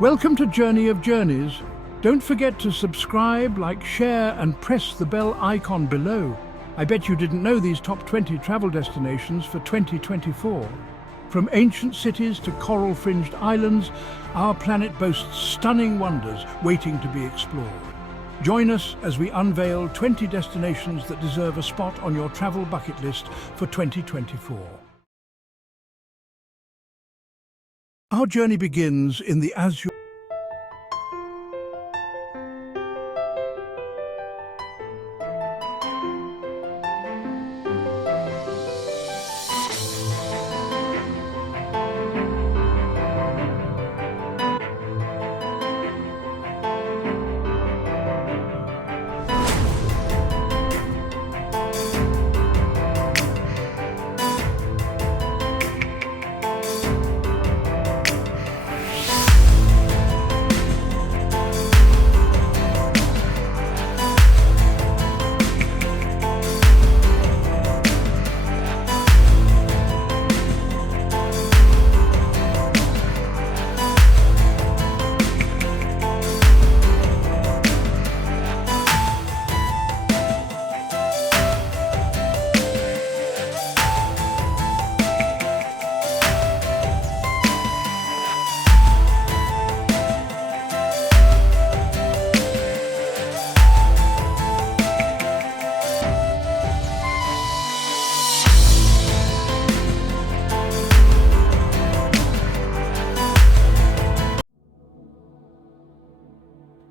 Welcome to Journey of Journeys. Don't forget to subscribe, like, share and press the bell icon below. I bet you didn't know these top 20 travel destinations for 2024. From ancient cities to coral-fringed islands, our planet boasts stunning wonders waiting to be explored. Join us as we unveil 20 destinations that deserve a spot on your travel bucket list for 2024. Our journey begins in the azure.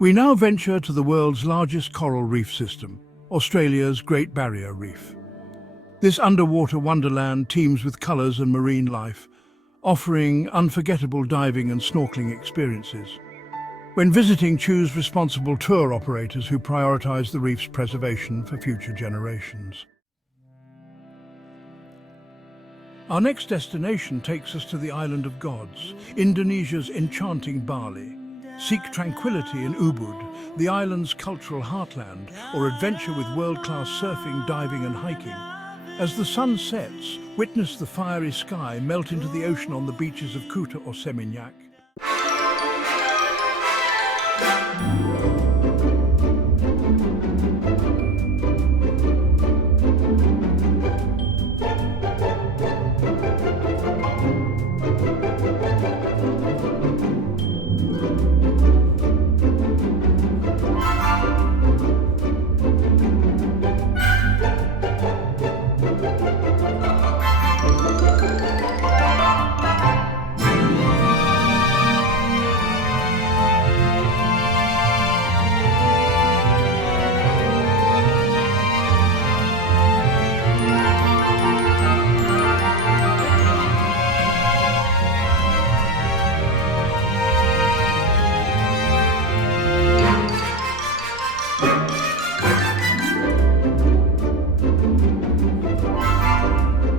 We now venture to the world's largest coral reef system, Australia's Great Barrier Reef. This underwater wonderland teems with colours and marine life, offering unforgettable diving and snorkeling experiences. When visiting, choose responsible tour operators who prioritise the reef's preservation for future generations. Our next destination takes us to the Island of Gods, Indonesia's enchanting Bali. Seek tranquility in Ubud, the island's cultural heartland, or adventure with world-class surfing, diving and hiking. As the sun sets, witness the fiery sky melt into the ocean on the beaches of Kuta or Seminyak.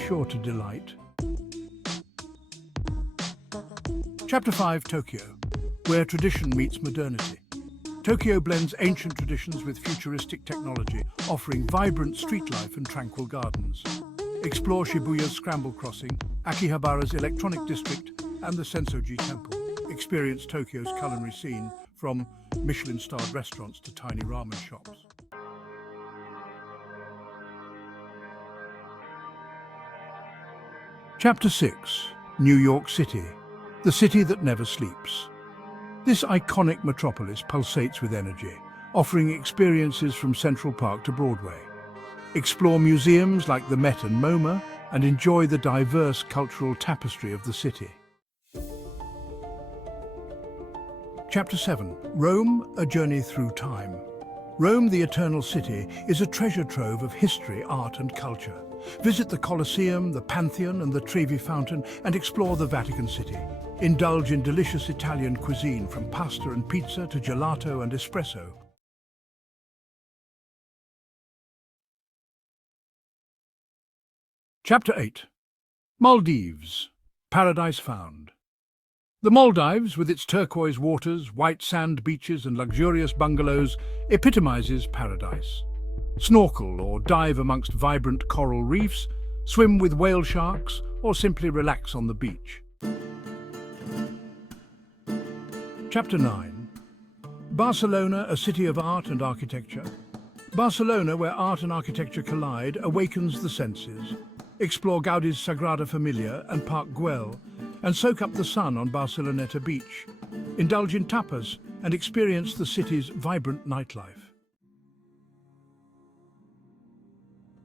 Sure to delight. Chapter 5, Tokyo, where tradition meets modernity. Tokyo blends ancient traditions with futuristic technology, offering vibrant street life and tranquil gardens. Explore Shibuya's Scramble Crossing, Akihabara's Electronic District, and the Sensoji Temple. Experience Tokyo's culinary scene, from Michelin-starred restaurants to tiny ramen shops. Chapter 6, New York City, the city that never sleeps. This iconic metropolis pulsates with energy, offering experiences from Central Park to Broadway. Explore museums like the Met and MoMA and enjoy the diverse cultural tapestry of the city. Chapter 7, Rome, a journey through time. Rome, the Eternal City, is a treasure trove of history, art and culture. Visit the Colosseum, the Pantheon and the Trevi Fountain and explore the Vatican City. Indulge in delicious Italian cuisine, from pasta and pizza to gelato and espresso. Chapter 8, Maldives, Paradise Found. The Maldives, with its turquoise waters, white sand beaches and luxurious bungalows, epitomizes paradise. Snorkel or dive amongst vibrant coral reefs, swim with whale sharks, or simply relax on the beach. Chapter 9. Barcelona, a city of art and architecture. Barcelona, where art and architecture collide, awakens the senses. Explore Gaudi's Sagrada Familia and Park Güell, and soak up the sun on Barceloneta Beach. Indulge in tapas and experience the city's vibrant nightlife.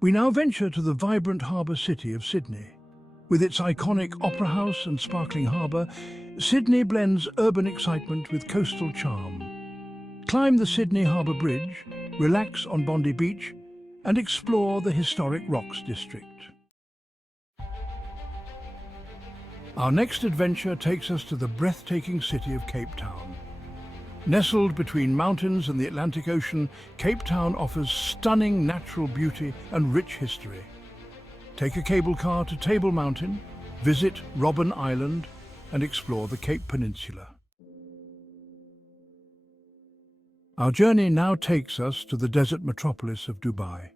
We now venture to the vibrant harbour city of Sydney. With its iconic opera house and sparkling harbour, Sydney blends urban excitement with coastal charm. Climb the Sydney Harbour Bridge, relax on Bondi Beach, and explore the historic Rocks District. Our next adventure takes us to the breathtaking city of Cape Town. Nestled between mountains and the Atlantic Ocean, Cape Town offers stunning natural beauty and rich history. Take a cable car to Table Mountain, visit Robben Island, and explore the Cape Peninsula. Our journey now takes us to the desert metropolis of Dubai.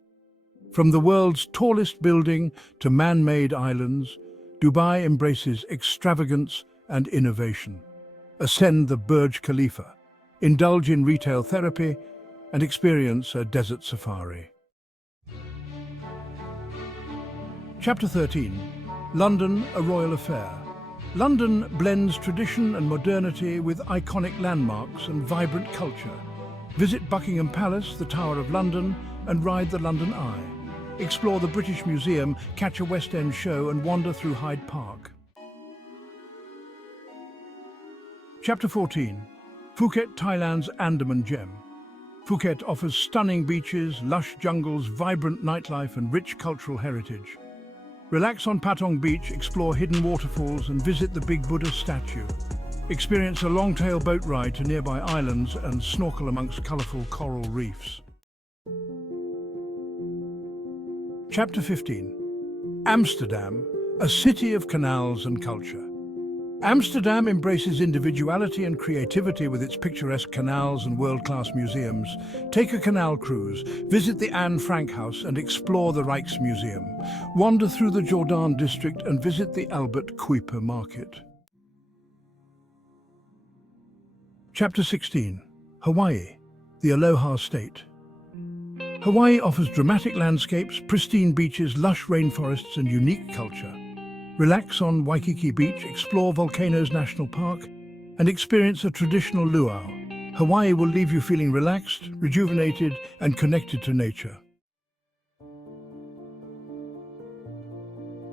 From the world's tallest building to man-made islands, Dubai embraces extravagance and innovation. Ascend the Burj Khalifa, indulge in retail therapy, and experience a desert safari. Chapter 13. London, a royal affair. London blends tradition and modernity with iconic landmarks and vibrant culture. Visit Buckingham Palace, the Tower of London, and ride the London Eye. Explore the British Museum, catch a West End show, and wander through Hyde Park. Chapter 14. Phuket, Thailand's Andaman Gem. Phuket offers stunning beaches, lush jungles, vibrant nightlife, and rich cultural heritage. Relax on Patong Beach, explore hidden waterfalls, and visit the Big Buddha statue. Experience a long-tail boat ride to nearby islands and snorkel amongst colourful coral reefs. Chapter 15. Amsterdam, a city of canals and culture. Amsterdam embraces individuality and creativity with its picturesque canals and world-class museums. Take a canal cruise, visit the Anne Frank House and explore the Rijksmuseum. Wander through the Jordaan district and visit the Albert Kuiper Market. Chapter 16. Hawaii, the Aloha State. Hawaii offers dramatic landscapes, pristine beaches, lush rainforests, and unique culture. Relax on Waikiki Beach, explore Volcanoes National Park, and experience a traditional luau. Hawaii will leave you feeling relaxed, rejuvenated, and connected to nature.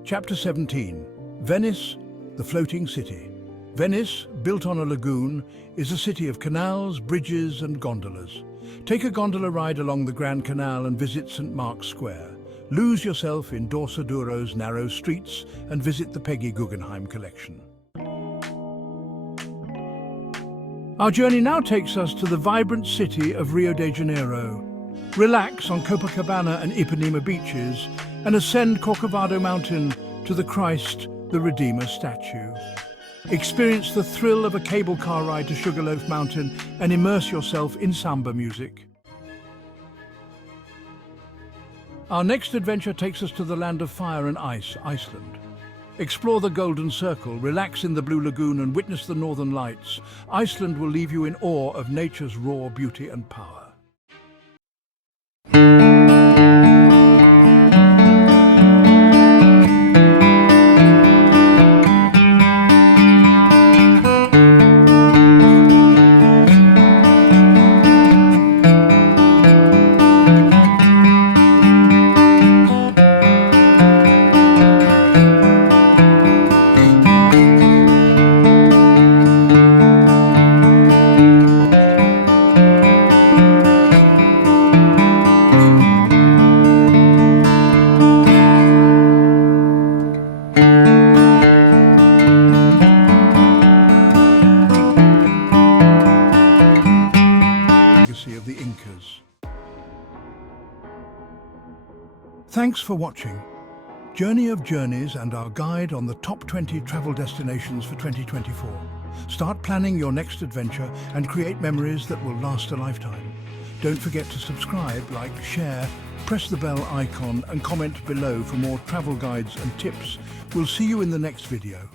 Chapter 17. Venice, the floating city. Venice, built on a lagoon, is a city of canals, bridges, and gondolas. Take a gondola ride along the Grand Canal and visit St. Mark's Square. Lose yourself in Dorsaduro's narrow streets and visit the Peggy Guggenheim collection. Our journey now takes us to the vibrant city of Rio de Janeiro. Relax on Copacabana and Ipanema beaches and ascend Corcovado Mountain to the Christ the Redeemer statue. Experience the thrill of a cable car ride to Sugarloaf Mountain and immerse yourself in samba music. Our next adventure takes us to the land of fire and ice, Iceland. Explore the Golden Circle, relax in the Blue Lagoon and witness the Northern Lights. Iceland will leave you in awe of nature's raw beauty and power. Thanks for watching. Journey of Journeys and our guide on the top 20 travel destinations for 2024. Start planning your next adventure and create memories that will last a lifetime. Don't forget to subscribe, like, share, press the bell icon and comment below for more travel guides and tips. We'll see you in the next video.